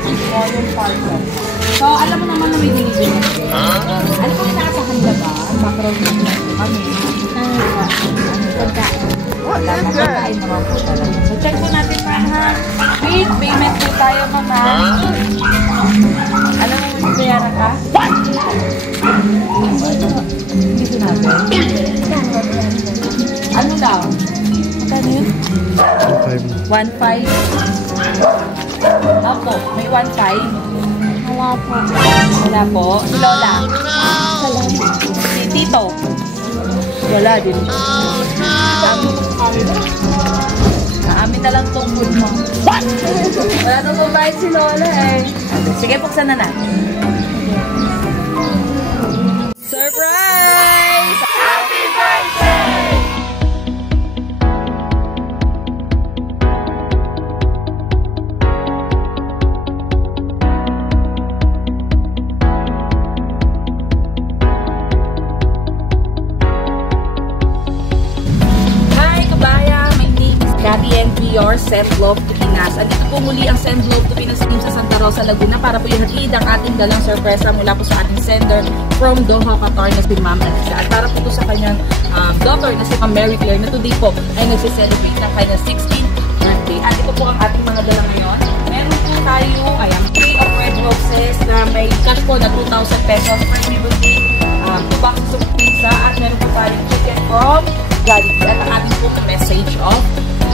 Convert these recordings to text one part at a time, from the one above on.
na-receive ko yung parcel. So, alam mo naman na may delivery na siya. Ano po yung nakasahan na ba? Background na kami. Pagkain. Pagkain naman po talaga. So, check po natin pa ha. Wait, payment po tayo mama. Alam mo may bayaran ka? Dito natin. Ano daw? Ano yun? 1.5. Opo, may 1.5. Wala po. Wala po. Si Lola? Wala. Si Tito? Wala din. Amin na lang itong food mo. What? Wala nang babayad si Lola eh. Sige, buksan na natin. Surprise! Happy birthday! Your Send Love to Pinas. Andito po muli ang Send Love to Pinas team sa Santa Rosa, Laguna para po ihatid ang ating dalang sorpresa mula po sa ating sender from Doha, Qatar na si Ma'am Alisa. At para po sa kanyang daughter na si Ma'am Mary Claire na today po ay nagsiselebrate ng kanyang 16th birthday. At ito po ang ating mga dala ngayon. Meron po tayo, ayan, tray of red roses na may cash po na 2,000 pesos per birthday. 2 boxes of pizza at meron po tayong chicken from Jollibee at ang ating po message of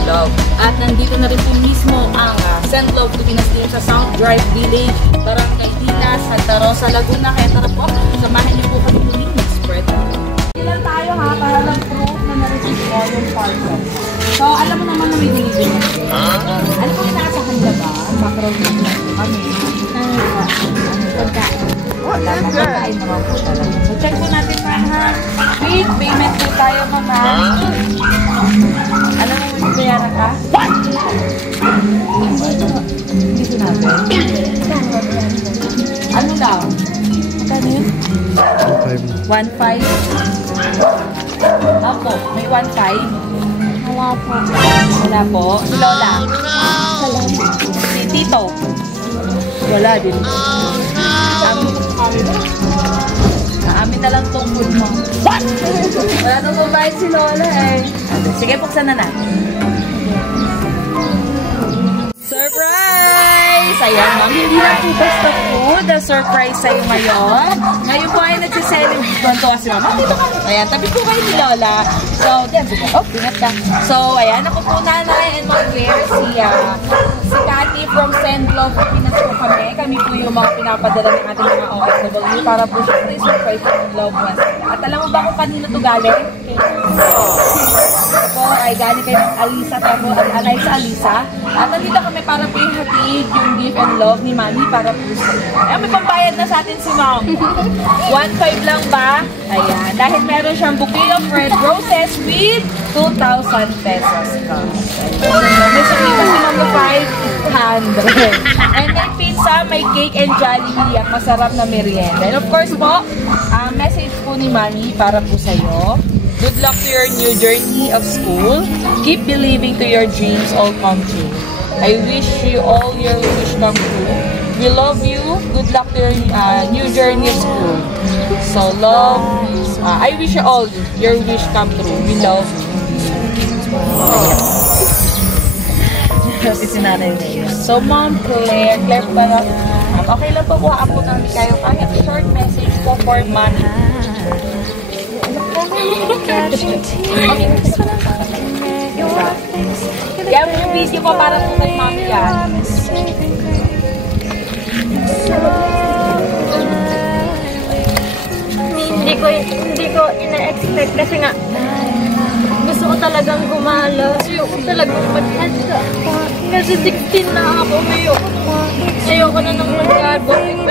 love. At nandito na rin po mismo ang Send Love to Pinas din sa South Drive Village, Barangay Dinas, Santa Rosa, Laguna. Kaya tara po, samahan niyo po kami muling mag-spread. Ilan tayo ha, para lang proof na na-receive ko yung parcel. So, alam mo naman na may delivery na siya. Ano po yung nakasahan na ba? Background na kami. Pagkain. Pagkain naman po talaga. So, check po natin pa ha. Wait, payment po tayo mama. Alam mo may bayaran ka? Dito natin. Ano daw? Ano yun? 1.5. Opo, may 1.5. Wala po. Wala po. Si Lola? Wala. Si Tito? Wala din. Amin na lang itong food mo. What? Wala nang babayad si Lola eh. Sige, buksan na natin. Surprise! Ayan, ma'am. Hindi na po basta food. The surprise sa'yo ngayon. Ngayon po ay nagsiselebrate ko kasi ma'am. Dito ka. Ayan, tabi po kayo ni Lola. So, diyan. Oh, pingat ka. So, ayan. Ako po nanay and Ma'am Claire. Si Cathy from Send Love to Pinas po kami. Kami po yung mga pinapadala ng ating mga OFW para po syempre surprise ng loved ones. At alam mo ba kung kanino to galing? Ito ay galing kay Alisa Tabo at Alaysa Alisa. At nandito kami para po yung hatid, yung gift and love ni Mami para po sa iyo. Ayan, may pambayad na sa atin si Ma'am. 1.5 lang ba? Ayan. Dahil meron siyang bouquet of red roses with 2,000 pesos. May sumita si Ma'am 500. And may pizza, may cake and Jollibee. Ang masarap na merienda. And of course po, message po ni Mami para po sa iyo. Good luck to your new journey of school. Keep believing to your dreams all come true. I wish you all your wish come true. We love you. Good luck to your new journey of school. So love. I wish you all your wish come true. We love you. So Ma'am Claire pala. Okay lang po buhaan po namin kayo. Kahit short message po for Mami. Kaya yung video ko para po kay Mami yan. Hindi ko ina-expect kasi nga gusto ko talagang gumala. Ayoko talagang mag-handa. Kasi 16 na ako ngayon. Ayoko na nang mag-garbong.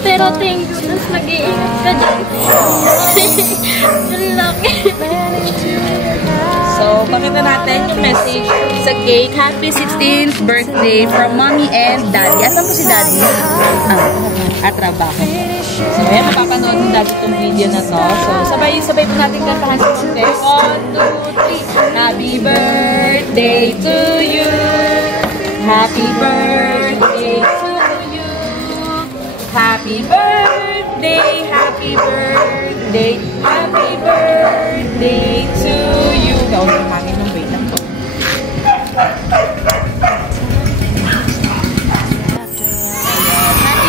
Pero thank you, tapos nag-iingat ka dyan. Yun lang. So, pakita natin yung message sa cake. Happy 16th birthday from Mommy and Daddy. Asan po si Daddy? At trabaho. So, ayan, mapapanood ni Daddy itong video na to. So, sabay-sabay po natin kantahan sa konti. 1, 2, 3. Happy birthday to you. Happy birthday to you. Happy birthday, happy birthday, happy birthday to you. Gawin yung hangin ng wait lang po.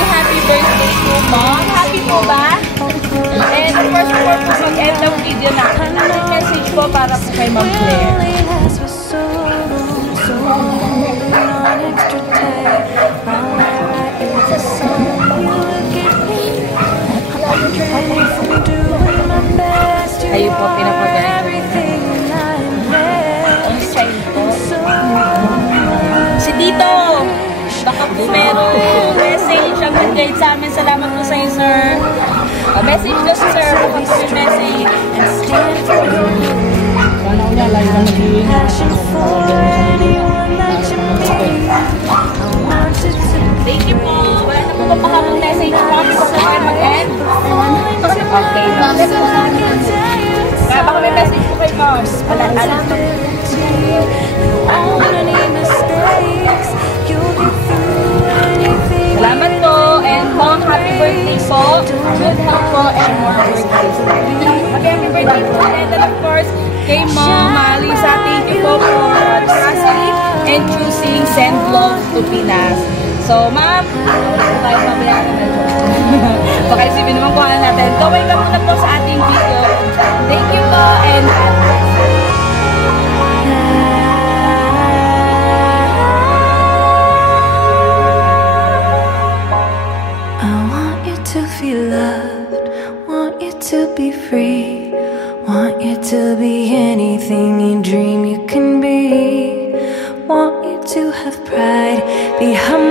Happy birthday to Mom. Happy po ba? And of course, before po mag-end ng video natin, may message po para po kay Ma'am Claire. Ayun po, pinapagay ko. Si Tito! Baka po merong message ang mag-guide sa amin. Salamat po sa iyo, sir. Message na si sir. Baka po yung message. Sana ko niya, lagi na mag-iwin. Thank you po. Wala na po mapakamang message. Baka po sa kayo mag-end. Okay. Kaya baka may message po kayo, ma'am. Wala. Salamat po. And mom, happy birthday po. Good health po and more birthdays. Happy birthday po. And of course, kay Mom, Lisa, thank you po for trusting and choosing Send Love to Pinas. So, ma'am, tayo mamaya na medyo. Baka isipin naman kung ano natin. Gawin ka muna po sa ating video. Thank you po and God bless. I want you to feel loved, want you to be free, want you to be anything you dream you can be, want you to have pride, be humble.